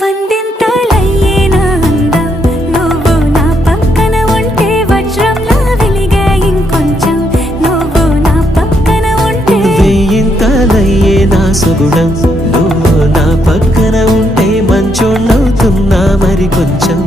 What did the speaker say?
వందింతలయ్యేనా అందం నువ్వు నా పక్కన ఉంటే వజ్రంలా వెలిగే ఇంకొంచెం నువ్వు నా పక్కన ఉంటే వెయ్యింతలయ్యేనా సుగుణం నువ్వు నా పక్కన ఉంటే మంచోణ్ణవుతున్నా మరి కొంచెం